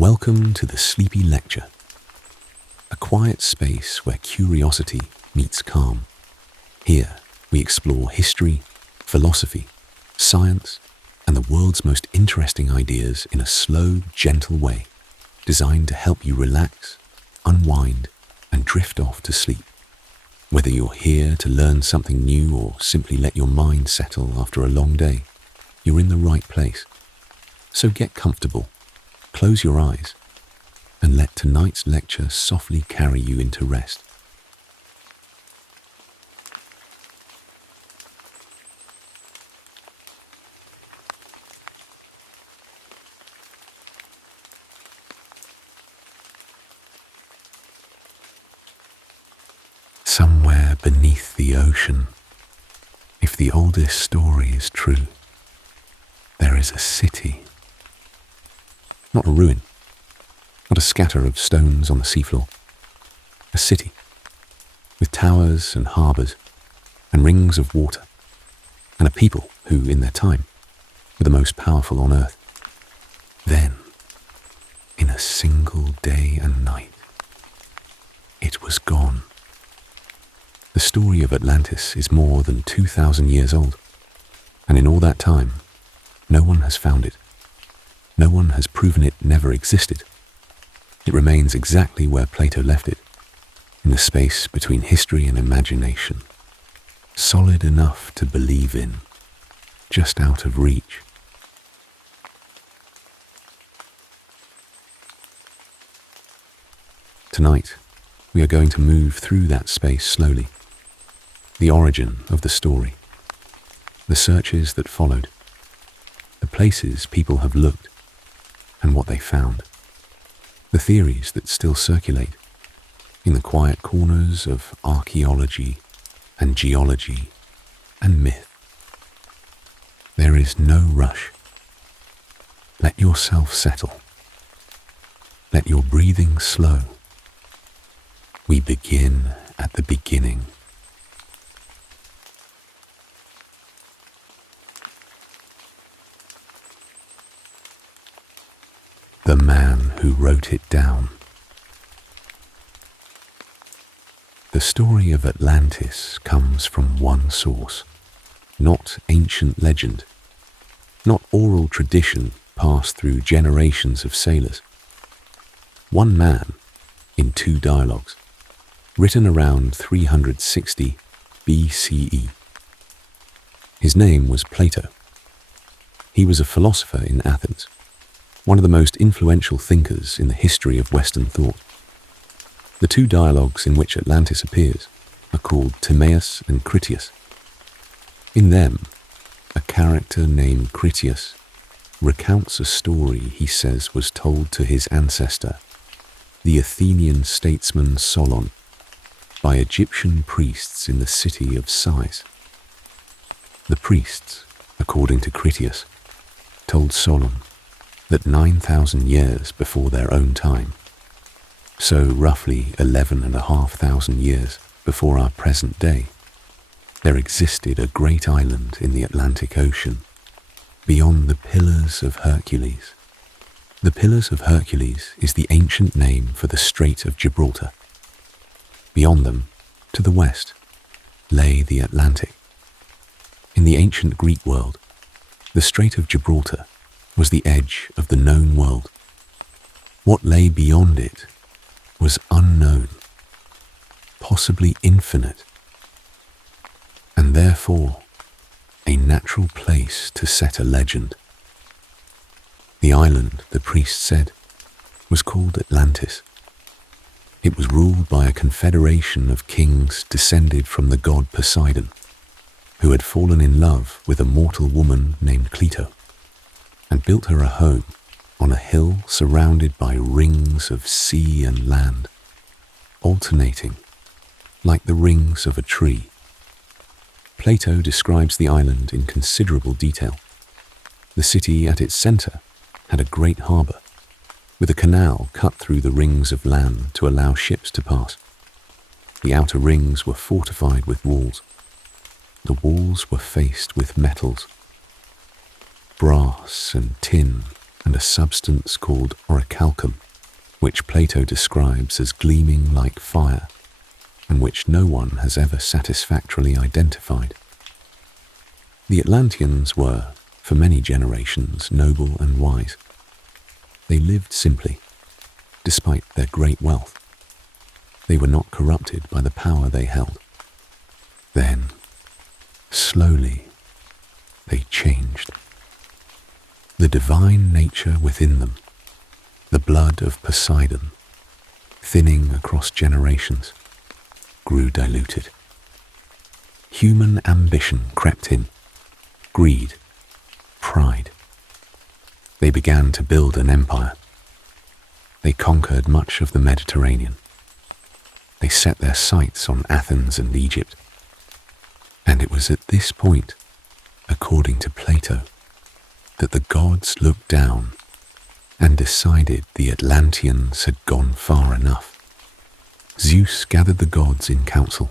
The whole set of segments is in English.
Welcome to the Sleepy Lecture, a quiet space where curiosity meets calm. Here, we explore history, philosophy, science, and the world's most interesting ideas in a slow, gentle way, designed to help you relax, unwind, and drift off to sleep. Whether you're here to learn something new or simply let your mind settle after a long day, you're in the right place. So get comfortable, close your eyes, and let tonight's lecture softly carry you into rest. Somewhere beneath the ocean, if the oldest story is true, there is a city. Not a ruin, not a scatter of stones on the seafloor. A city with towers and harbours and rings of water, and a people who, in their time, were the most powerful on earth. Then, in a single day and night, it was gone. The story of Atlantis is more than 2,000 years old, and in all that time, no one has found it. No one has proven it never existed. It remains exactly where Plato left it, in the space between history and imagination, solid enough to believe in, just out of reach. Tonight, we are going to move through that space slowly. The origin of the story, the searches that followed, the places people have looked, and what they found, the theories that still circulate in the quiet corners of archaeology and geology and myth. There is no rush. Let yourself settle. Let your breathing slow. We begin at the beginning. The man who wrote it down. The story of Atlantis comes from one source, not ancient legend, not oral tradition passed through generations of sailors. One man in two dialogues, written around 360 BCE. His name was Plato. He was a philosopher in Athens, one of the most influential thinkers in the history of Western thought. The two dialogues in which Atlantis appears are called Timaeus and Critias. In them, a character named Critias recounts a story he says was told to his ancestor, the Athenian statesman Solon, by Egyptian priests in the city of Sais. The priests, according to Critias, told Solon that 9,000 years before their own time, so roughly 11,500 years before our present day, there existed a great island in the Atlantic Ocean, beyond the Pillars of Hercules. The Pillars of Hercules is the ancient name for the Strait of Gibraltar. Beyond them, to the west, lay the Atlantic. In the ancient Greek world, the Strait of Gibraltar was the edge of the known world. What lay beyond it was unknown, possibly infinite, and therefore a natural place to set a legend. The island, the priest said, was called Atlantis. It was ruled by a confederation of kings descended from the god Poseidon, who had fallen in love with a mortal woman named Clito, and built her a home on a hill surrounded by rings of sea and land, alternating like the rings of a tree. Plato describes the island in considerable detail. The city at its centre had a great harbour, with a canal cut through the rings of land to allow ships to pass. The outer rings were fortified with walls. The walls were faced with metals, brass and tin and a substance called orichalcum, which Plato describes as gleaming like fire, and which no one has ever satisfactorily identified. The Atlanteans were, for many generations, noble and wise. They lived simply, despite their great wealth. They were not corrupted by the power they held. Then, slowly, they changed. The divine nature within them, the blood of Poseidon, thinning across generations, grew diluted. Human ambition crept in, greed, pride. They began to build an empire. They conquered much of the Mediterranean. They set their sights on Athens and Egypt. And it was at this point, according to Plato, that the gods looked down and decided the Atlanteans had gone far enough. Zeus gathered the gods in council.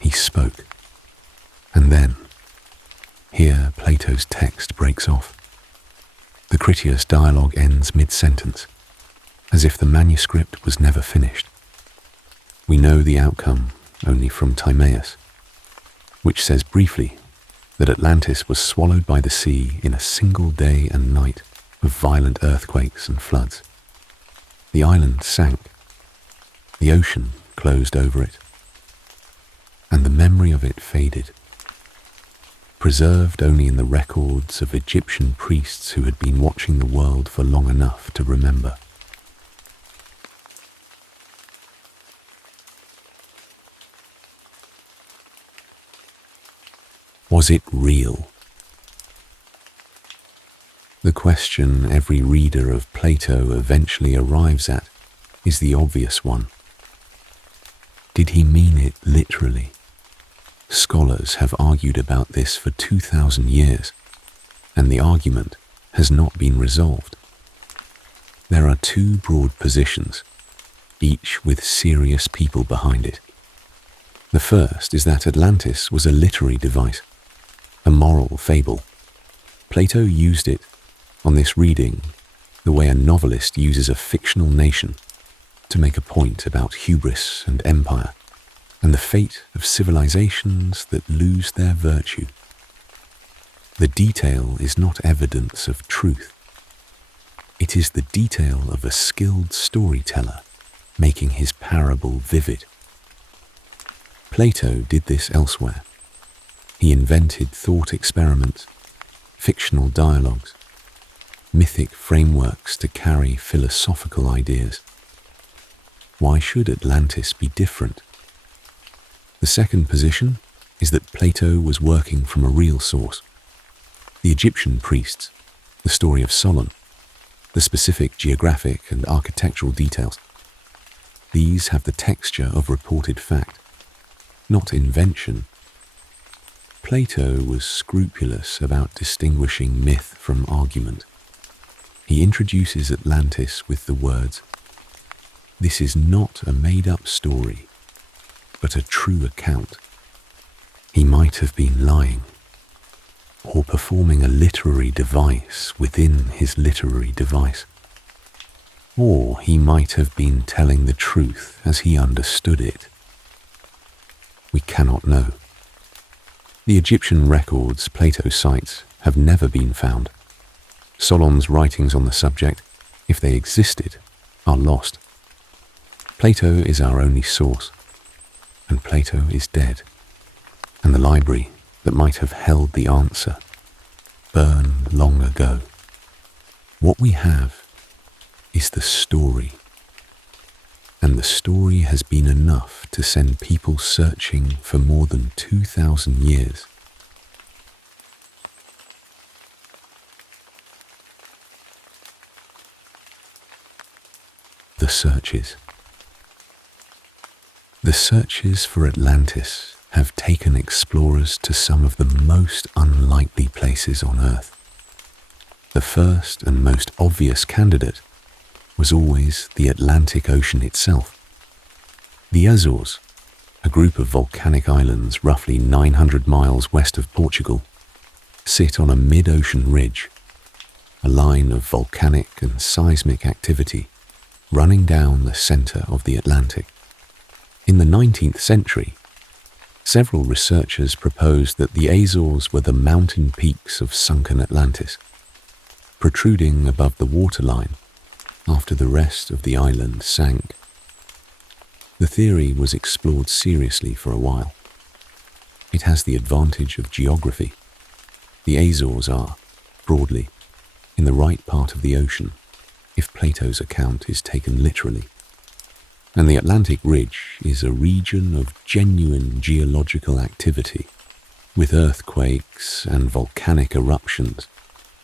He spoke. And then, here Plato's text breaks off. The Critias dialogue ends mid-sentence, as if the manuscript was never finished. We know the outcome only from Timaeus, which says briefly that Atlantis was swallowed by the sea in a single day and night of violent earthquakes and floods. The island sank. The ocean closed over it. And the memory of it faded, preserved only in the records of Egyptian priests who had been watching the world for long enough to remember. Was it real? The question every reader of Plato eventually arrives at is the obvious one. Did he mean it literally? Scholars have argued about this for 2,000 years, and the argument has not been resolved. There are two broad positions, each with serious people behind it. The first is that Atlantis was a literary device, a moral fable. Plato used it on this reading the way a novelist uses a fictional nation to make a point about hubris and empire and the fate of civilizations that lose their virtue. The detail is not evidence of truth. It is the detail of a skilled storyteller making his parable vivid. Plato did this elsewhere. He invented thought experiments, fictional dialogues, mythic frameworks to carry philosophical ideas. Why should Atlantis be different? The second position is that Plato was working from a real source. The Egyptian priests, the story of Solon, the specific geographic and architectural details. These have the texture of reported fact, not invention. Plato was scrupulous about distinguishing myth from argument. He introduces Atlantis with the words, "This is not a made-up story, but a true account." He might have been lying, or performing a literary device within his literary device. Or he might have been telling the truth as he understood it. We cannot know. The Egyptian records Plato cites have never been found. Solon's writings on the subject, if they existed, are lost. Plato is our only source, and Plato is dead, and the library that might have held the answer burned long ago. What we have is the story, and the story has been enough to send people searching for more than 2,000 years. The searches. The searches for Atlantis have taken explorers to some of the most unlikely places on Earth. The first and most obvious candidate was always the Atlantic Ocean itself. The Azores, a group of volcanic islands roughly 900 miles west of Portugal, sit on a mid-ocean ridge, a line of volcanic and seismic activity running down the center of the Atlantic. In the 19th century, several researchers proposed that the Azores were the mountain peaks of sunken Atlantis, protruding above the waterline after the rest of the island sank. The theory was explored seriously for a while. It has the advantage of geography. The Azores are, broadly, in the right part of the ocean, if Plato's account is taken literally. And the Atlantic Ridge is a region of genuine geological activity, with earthquakes and volcanic eruptions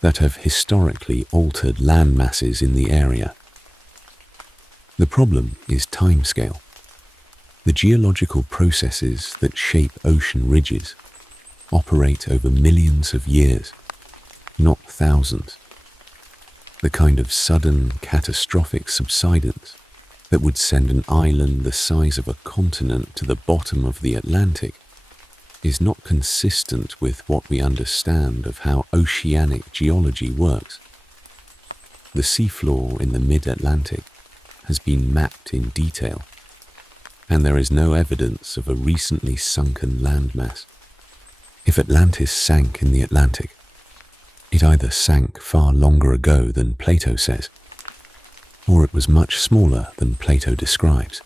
that have historically altered land masses in the area. The problem is timescale. The geological processes that shape ocean ridges operate over millions of years, not thousands. The kind of sudden, catastrophic subsidence that would send an island the size of a continent to the bottom of the Atlantic is not consistent with what we understand of how oceanic geology works. The seafloor in the mid-Atlantic has been mapped in detail, and there is no evidence of a recently sunken landmass. If Atlantis sank in the Atlantic, it either sank far longer ago than Plato says, or it was much smaller than Plato describes,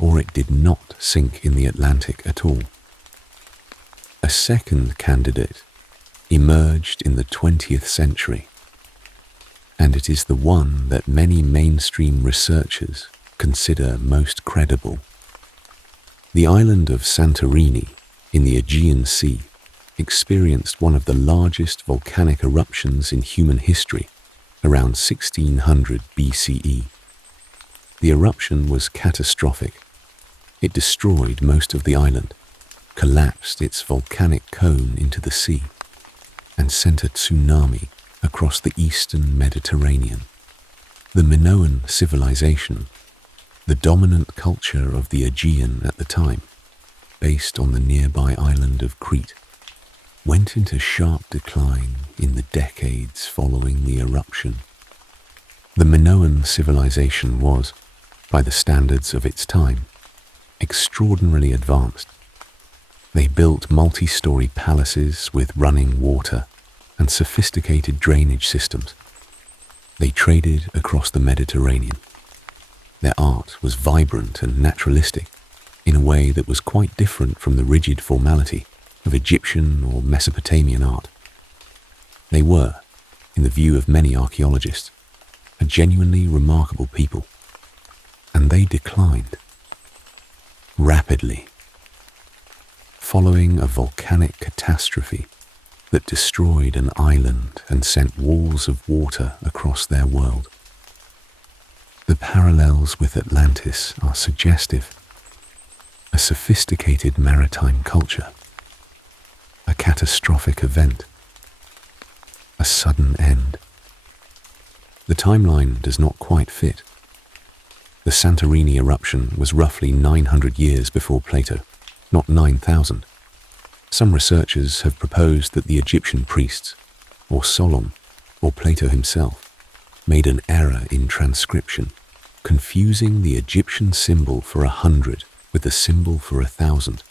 or it did not sink in the Atlantic at all. A second candidate emerged in the 20th century, and it is the one that many mainstream researchers consider most credible. The island of Santorini in the Aegean Sea experienced one of the largest volcanic eruptions in human history around 1600 BCE. The eruption was catastrophic. It destroyed most of the island, collapsed its volcanic cone into the sea, and sent a tsunami across the eastern Mediterranean. The Minoan civilization, the dominant culture of the Aegean at the time, based on the nearby island of Crete, went into sharp decline in the decades following the eruption. The Minoan civilization was, by the standards of its time, extraordinarily advanced. They built multi-story palaces with running water and sophisticated drainage systems. They traded across the Mediterranean. Their art was vibrant and naturalistic in a way that was quite different from the rigid formality of Egyptian or Mesopotamian art. They were, in the view of many archaeologists, a genuinely remarkable people, and they declined rapidly, following a volcanic catastrophe that destroyed an island and sent walls of water across their world. The parallels with Atlantis are suggestive. A sophisticated maritime culture, a catastrophic event, a sudden end. The timeline does not quite fit. The Santorini eruption was roughly 900 years before Plato, not 9,000. Some researchers have proposed that the Egyptian priests, or Solon, or Plato himself, made an error in transcription, confusing the Egyptian symbol for 100 with the symbol for 1,000.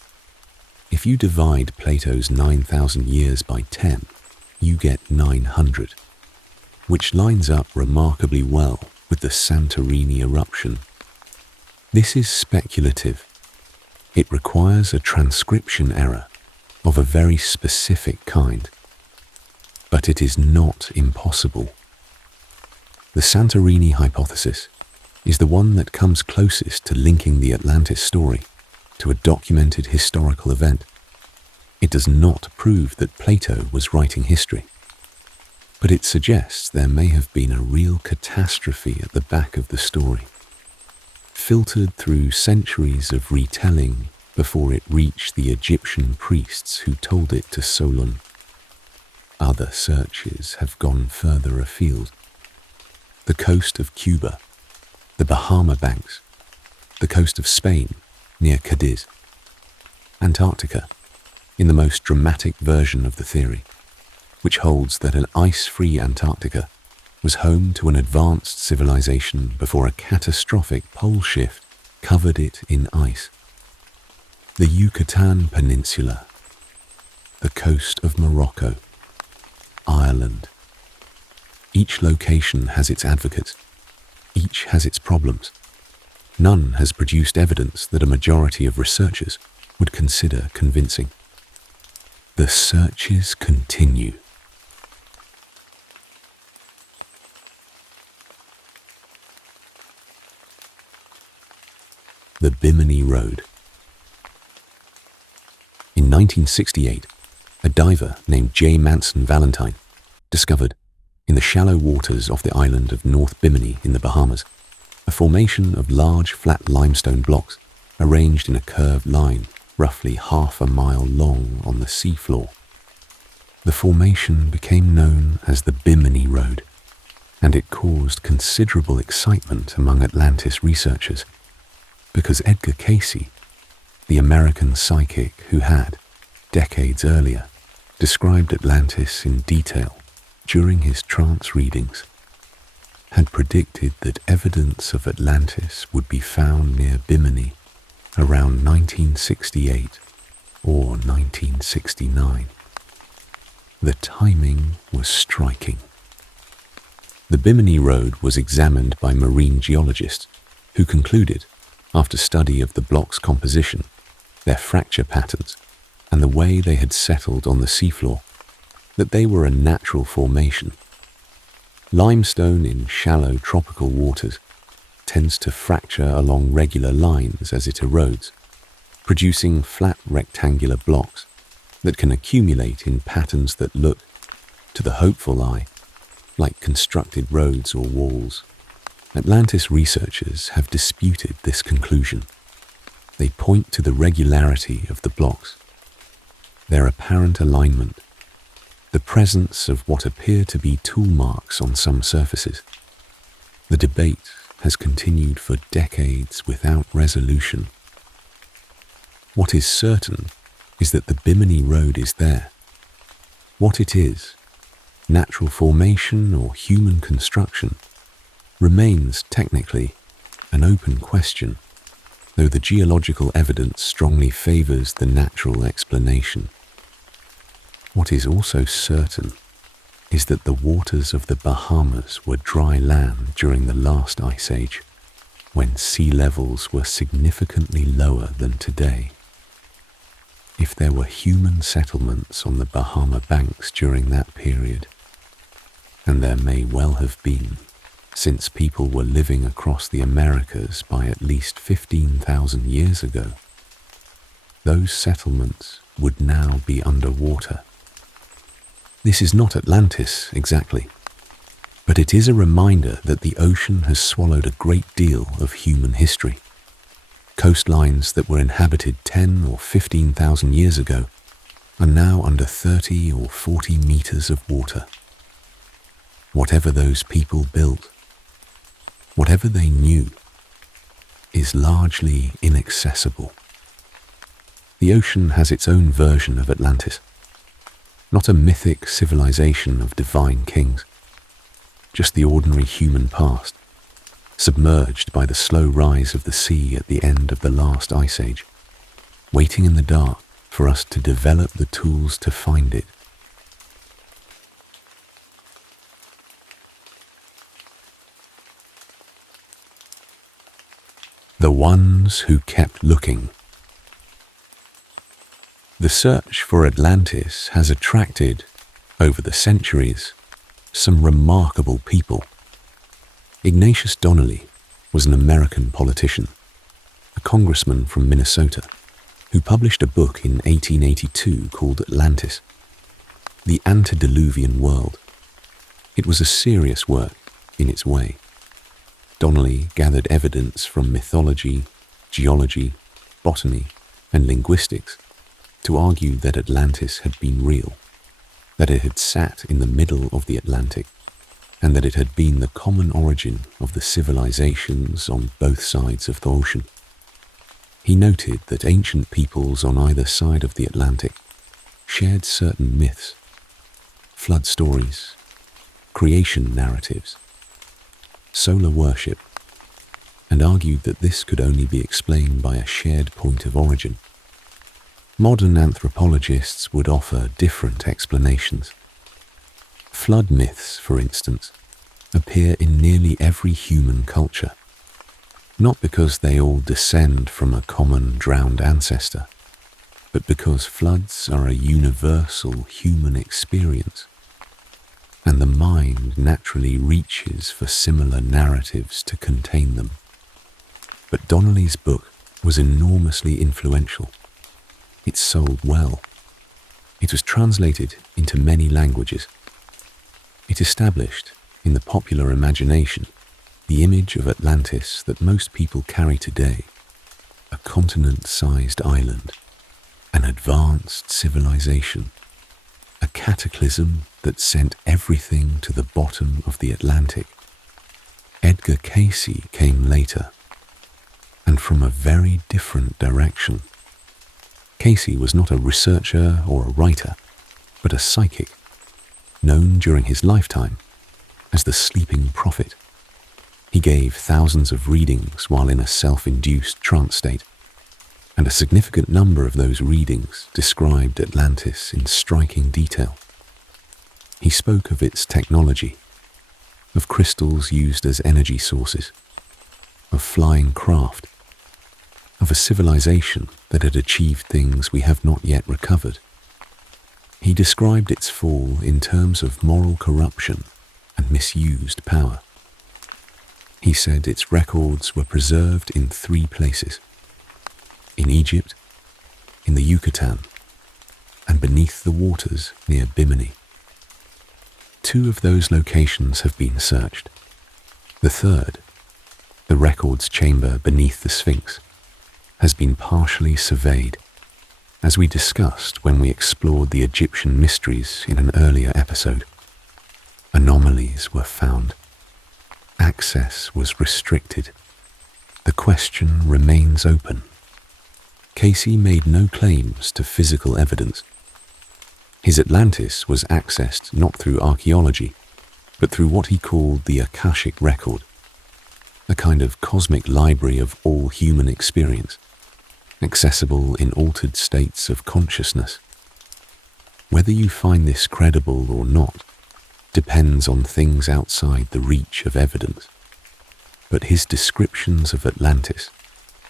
If you divide Plato's 9,000 years by 10, you get 900, which lines up remarkably well with the Santorini eruption. This is speculative. It requires a transcription error of a very specific kind, but it is not impossible. The Santorini hypothesis is the one that comes closest to linking the Atlantis story to a documented historical event. It does not prove that Plato was writing history, but it suggests there may have been a real catastrophe at the back of the story, filtered through centuries of retelling before it reached the Egyptian priests who told it to Solon. Other searches have gone further afield. The coast of Cuba, the Bahama Banks, the coast of Spain near Cadiz, Antarctica, in the most dramatic version of the theory, which holds that an ice-free Antarctica was home to an advanced civilization before a catastrophic pole shift covered it in ice. The Yucatan Peninsula, the coast of Morocco, Ireland. Each location has its advocates. Each has its problems. None has produced evidence that a majority of researchers would consider convincing. The searches continue. The Bimini Road. In 1968, a diver named J. Manson Valentine discovered, in the shallow waters off the island of North Bimini in the Bahamas, a formation of large flat limestone blocks arranged in a curved line roughly half a mile long on the seafloor. The formation became known as the Bimini Road, and it caused considerable excitement among Atlantis researchers because Edgar Cayce, the American psychic who had, decades earlier, described Atlantis in detail during his trance readings, had predicted that evidence of Atlantis would be found near Bimini around 1968 or 1969. The timing was striking. The Bimini Road was examined by marine geologists who concluded, after study of the block's composition, their fracture patterns, and the way they had settled on the seafloor, that they were a natural formation. Limestone in shallow tropical waters tends to fracture along regular lines as it erodes, producing flat rectangular blocks that can accumulate in patterns that look, to the hopeful eye, like constructed roads or walls. Atlantis researchers have disputed this conclusion. They point to the regularity of the blocks, their apparent alignment, the presence of what appear to be tool marks on some surfaces. The debate has continued for decades without resolution. What is certain is that the Bimini Road is there. What it is, natural formation or human construction, remains technically an open question, though the geological evidence strongly favors the natural explanation. What is also certain is that the waters of the Bahamas were dry land during the last ice age, when sea levels were significantly lower than today. If there were human settlements on the Bahama banks during that period, and there may well have been, since people were living across the Americas by at least 15,000 years ago, those settlements would now be underwater. This is not Atlantis exactly, but it is a reminder that the ocean has swallowed a great deal of human history. Coastlines that were inhabited 10 or 15,000 years ago are now under 30 or 40 meters of water. Whatever those people built, whatever they knew, is largely inaccessible. The ocean has its own version of Atlantis, not a mythic civilization of divine kings, just the ordinary human past, submerged by the slow rise of the sea at the end of the last ice age, waiting in the dark for us to develop the tools to find it. The ones who kept looking. The search for Atlantis has attracted, over the centuries, some remarkable people. Ignatius Donnelly was an American politician, a congressman from Minnesota, who published a book in 1882 called Atlantis, The Antediluvian World. It was a serious work in its way. Donnelly gathered evidence from mythology, geology, botany, and linguistics to argue that Atlantis had been real, that it had sat in the middle of the Atlantic, and that it had been the common origin of the civilizations on both sides of the ocean. He noted that ancient peoples on either side of the Atlantic shared certain myths, flood stories, creation narratives, solar worship, and argued that this could only be explained by a shared point of origin. Modern anthropologists would offer different explanations. Flood myths, for instance, appear in nearly every human culture, not because they all descend from a common drowned ancestor, but because floods are a universal human experience, and the mind naturally reaches for similar narratives to contain them. But Donnelly's book was enormously influential. It sold well. It was translated into many languages. It established, in the popular imagination, the image of Atlantis that most people carry today, a continent-sized island, an advanced civilization, a cataclysm that sent everything to the bottom of the Atlantic. Edgar Cayce came later, and from a very different direction. Cayce was not a researcher or a writer, but a psychic, known during his lifetime as the sleeping prophet. He gave thousands of readings while in a self-induced trance state, and a significant number of those readings described Atlantis in striking detail. He spoke of its technology, of crystals used as energy sources, of flying craft, of a civilization that had achieved things we have not yet recovered. He described its fall in terms of moral corruption and misused power. He said its records were preserved in 3 places: in Egypt, in the Yucatan, and beneath the waters near Bimini. 2 of those locations have been searched. The third, the records chamber beneath the Sphinx, has been partially surveyed, as we discussed when we explored the Egyptian mysteries in an earlier episode. Anomalies were found. Access was restricted. The question remains open. Cayce made no claims to physical evidence. His Atlantis was accessed not through archaeology, but through what he called the Akashic Record, a kind of cosmic library of all human experience, accessible in altered states of consciousness. Whether you find this credible or not depends on things outside the reach of evidence, but his descriptions of Atlantis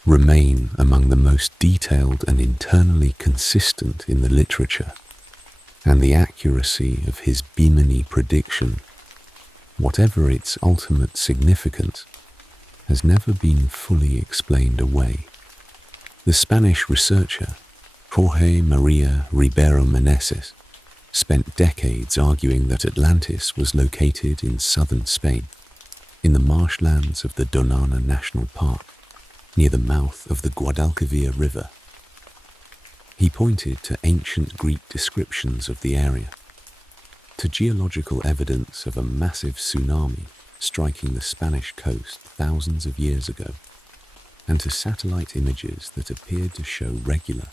remain among the most detailed and internally consistent in the literature, and the accuracy of his Bimini prediction, whatever its ultimate significance, has never been fully explained away. The Spanish researcher Jorge Maria Ribero Meneses spent decades arguing that Atlantis was located in southern Spain, in the marshlands of the Donana National Park, near the mouth of the Guadalquivir River. He pointed to ancient Greek descriptions of the area, to geological evidence of a massive tsunami striking the Spanish coast thousands of years ago, and to satellite images that appeared to show regular,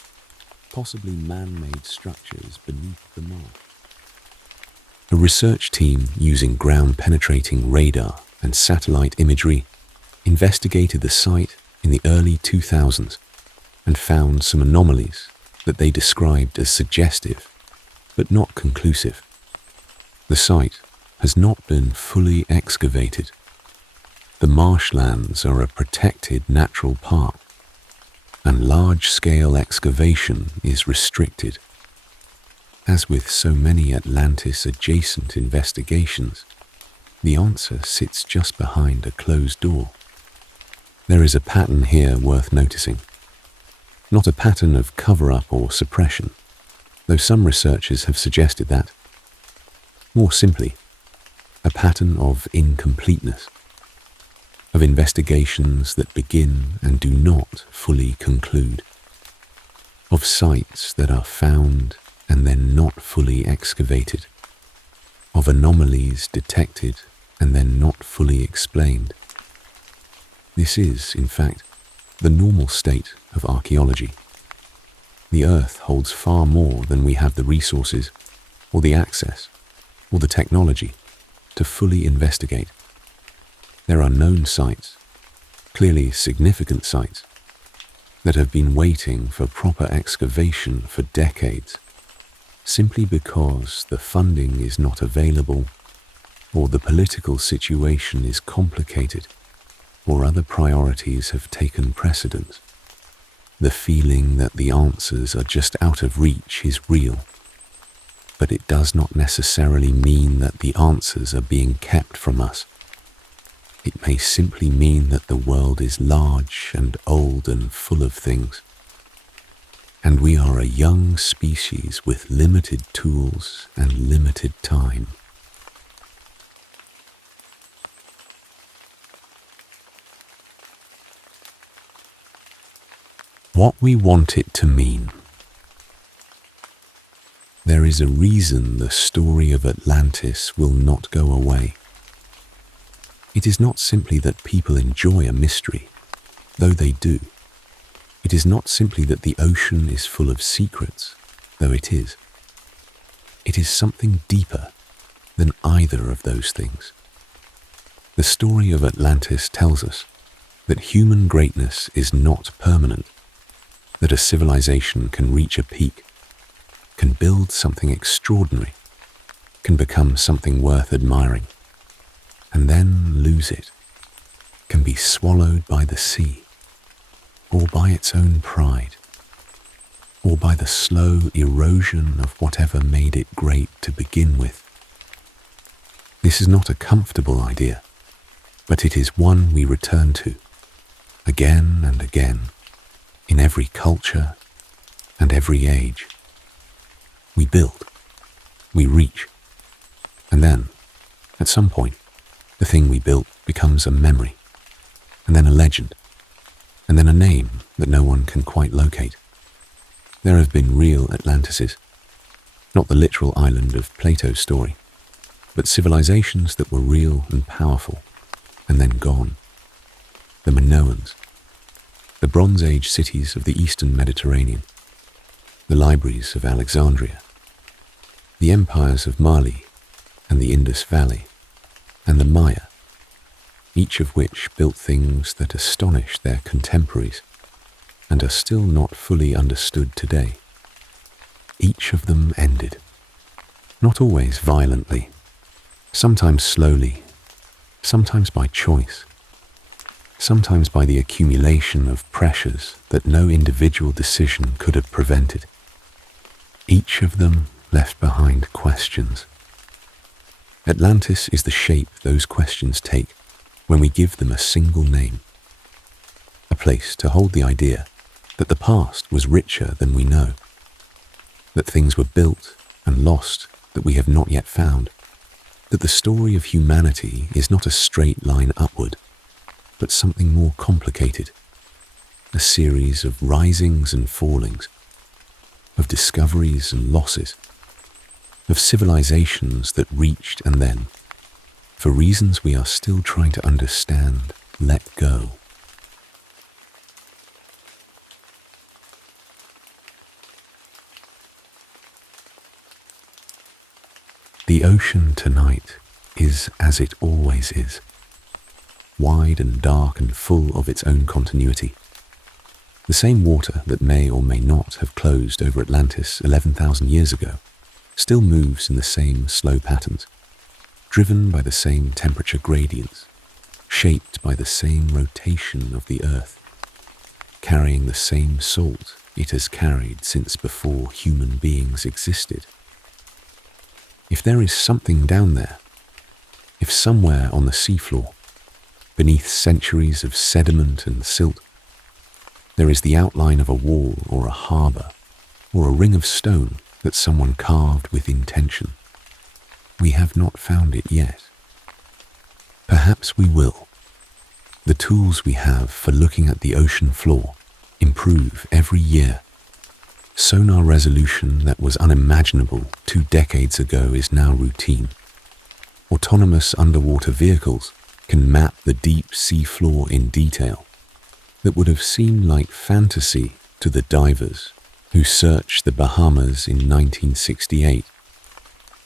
possibly man-made structures beneath the marsh. A research team using ground-penetrating radar and satellite imagery investigated the site in the early 2000s and found some anomalies that they described as suggestive, but not conclusive. The site has not been fully excavated. The marshlands are a protected natural park, and large-scale excavation is restricted. As with so many Atlantis-adjacent investigations, the answer sits just behind a closed door. There is a pattern here worth noticing. Not a pattern of cover-up or suppression, though some researchers have suggested that. More simply, a pattern of incompleteness, of investigations that begin and do not fully conclude, of sites that are found and then not fully excavated, of anomalies detected and then not fully explained. This is, in fact, the normal state of archaeology. The Earth holds far more than we have the resources or the access or the technology to fully investigate. There are known sites, clearly significant sites, that have been waiting for proper excavation for decades, simply because the funding is not available, or the political situation is complicated, or other priorities have taken precedence. The feeling that the answers are just out of reach is real, but it does not necessarily mean that the answers are being kept from us. It may simply mean that the world is large and old and full of things, and we are a young species with limited tools and limited time. What we want it to mean. There is a reason the story of Atlantis will not go away. It is not simply that people enjoy a mystery, though they do. It is not simply that the ocean is full of secrets, though it is. It is something deeper than either of those things. The story of Atlantis tells us that human greatness is not permanent, that a civilization can reach a peak, can build something extraordinary, can become something worth admiring, and then lose it, can be swallowed by the sea, or by its own pride, or by the slow erosion of whatever made it great to begin with. This is not a comfortable idea, but it is one we return to, again and again, in every culture and every age. We build, we reach, and then, at some point, the thing we built becomes a memory, and then a legend, and then a name that no one can quite locate. There have been real Atlantises, not the literal island of Plato's story, but civilizations that were real and powerful, and then gone. The Minoans, the Bronze Age cities of the Eastern Mediterranean, the libraries of Alexandria, the empires of Mali and the Indus Valley, and the Maya, each of which built things that astonished their contemporaries and are still not fully understood today. Each of them ended, not always violently, sometimes slowly, sometimes by choice, sometimes by the accumulation of pressures that no individual decision could have prevented. Each of them left behind questions. Atlantis is the shape those questions take when we give them a single name, a place to hold the idea that the past was richer than we know, that things were built and lost that we have not yet found, that the story of humanity is not a straight line upward, but something more complicated, a series of risings and fallings, of discoveries and losses, of civilizations that reached and then, for reasons we are still trying to understand, let go. The ocean tonight is as it always is, wide and dark and full of its own continuity. The same water that may or may not have closed over Atlantis 11,000 years ago still moves in the same slow patterns, driven by the same temperature gradients, shaped by the same rotation of the earth, carrying the same salt it has carried since before human beings existed. If there is something down there, if somewhere on the seafloor, beneath centuries of sediment and silt, there is the outline of a wall or a harbour or a ring of stone that someone carved with intention, we have not found it yet. Perhaps we will. The tools we have for looking at the ocean floor improve every year. Sonar resolution that was unimaginable 2 decades ago is now routine. Autonomous underwater vehicles can map the deep sea floor in detail that would have seemed like fantasy to the divers who searched the Bahamas in 1968.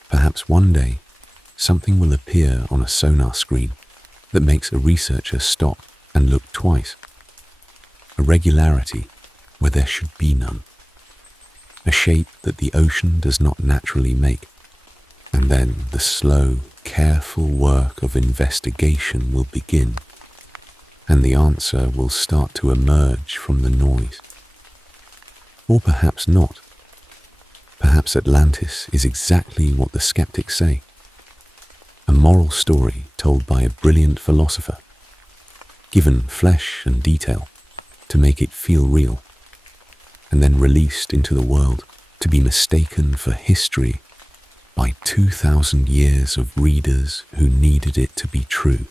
Perhaps one day something will appear on a sonar screen that makes a researcher stop and look twice. A regularity where there should be none. A shape that the ocean does not naturally make. And then the slow, careful work of investigation will begin, and the answer will start to emerge from the noise. Or perhaps not. Perhaps Atlantis is exactly what the skeptics say. A moral story told by a brilliant philosopher, given flesh and detail to make it feel real, and then released into the world to be mistaken for history by 2,000 years of readers who needed it to be true.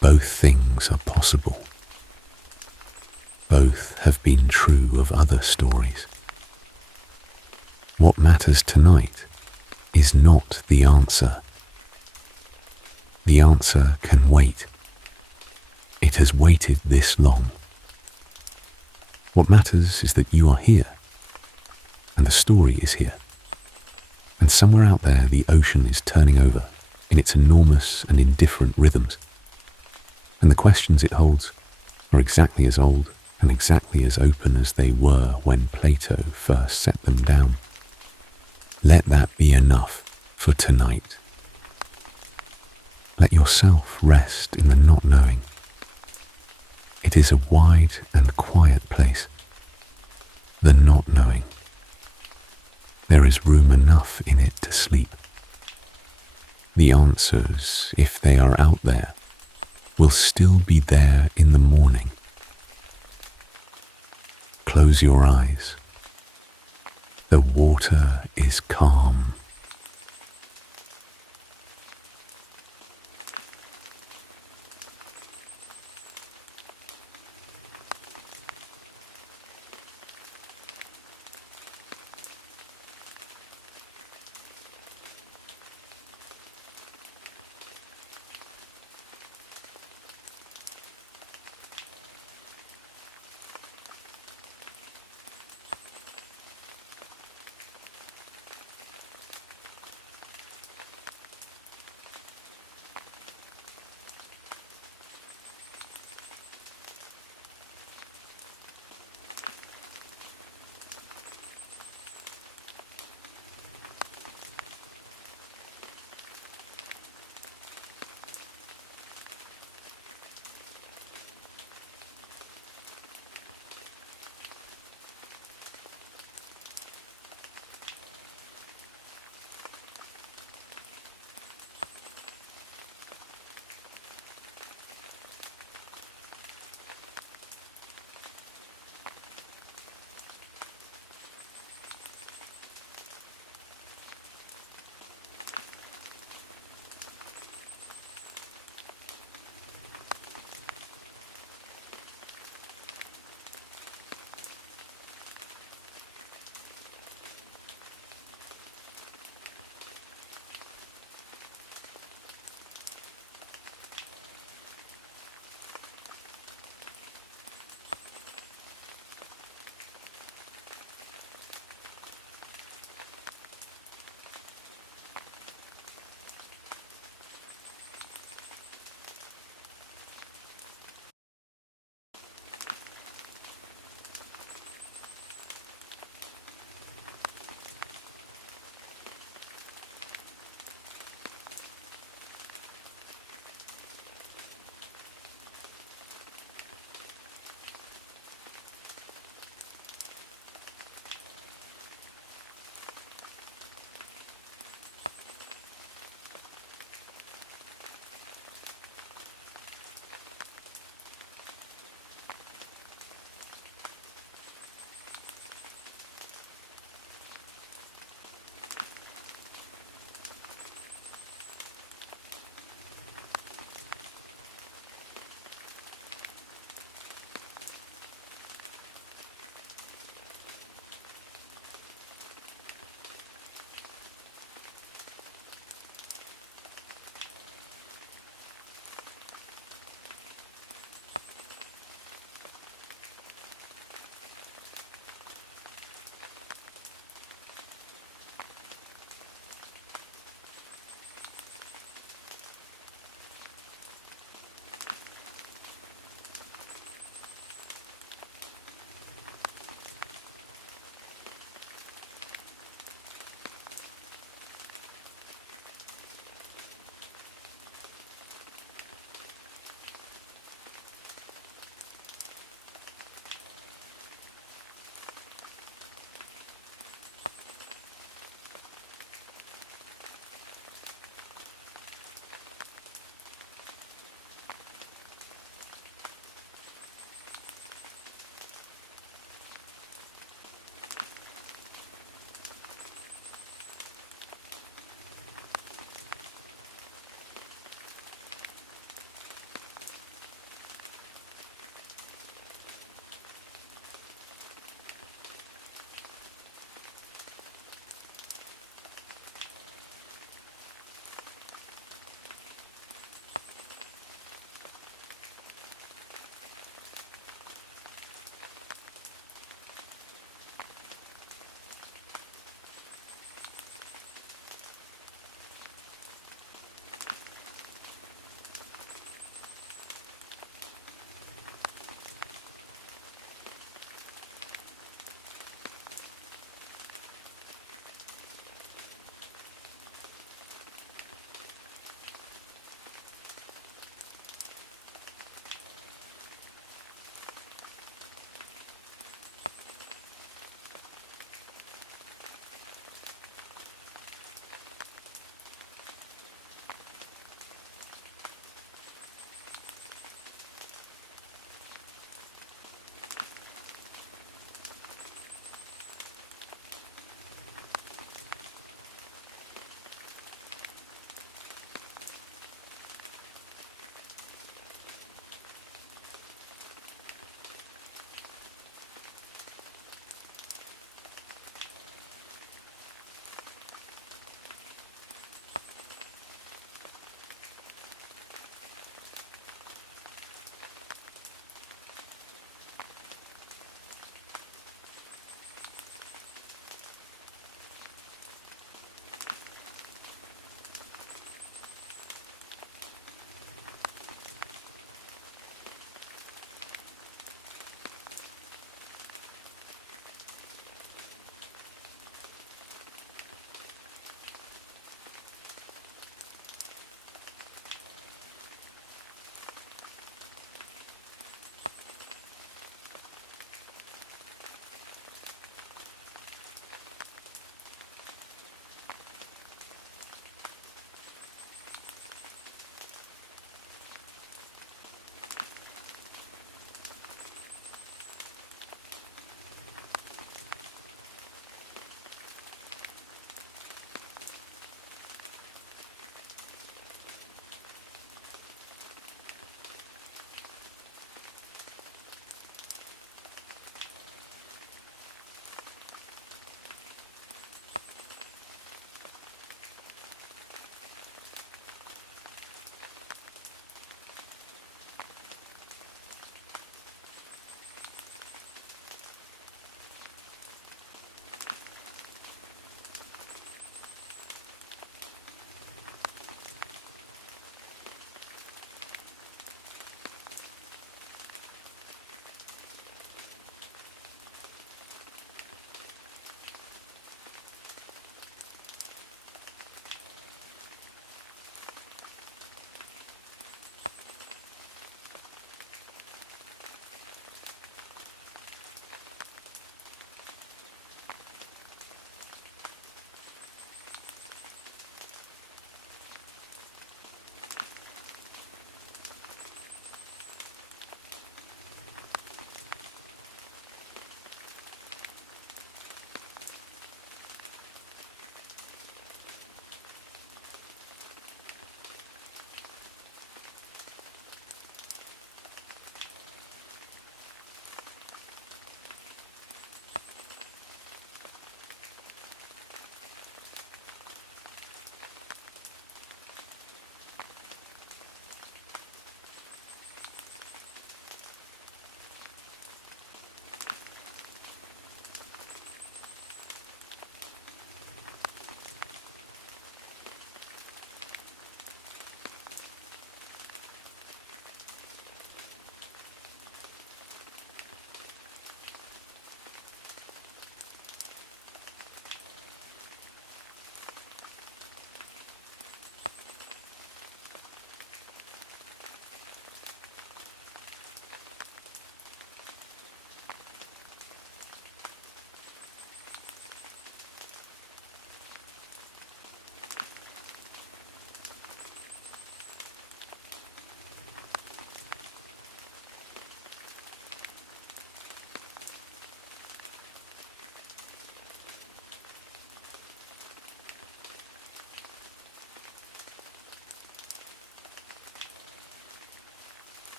Both things are possible. Both have been true of other stories. What matters tonight is not the answer. The answer can wait. It has waited this long. What matters is that you are here, and the story is here. And somewhere out there, the ocean is turning over in its enormous and indifferent rhythms. And the questions it holds are exactly as old and exactly as open as they were when Plato first set them down. Let that be enough for tonight. Let yourself rest in the not knowing. It is a wide and quiet place, the not knowing. There is room enough in it to sleep. The answers, if they are out there, will still be there in the morning. Close your eyes. The water is calm.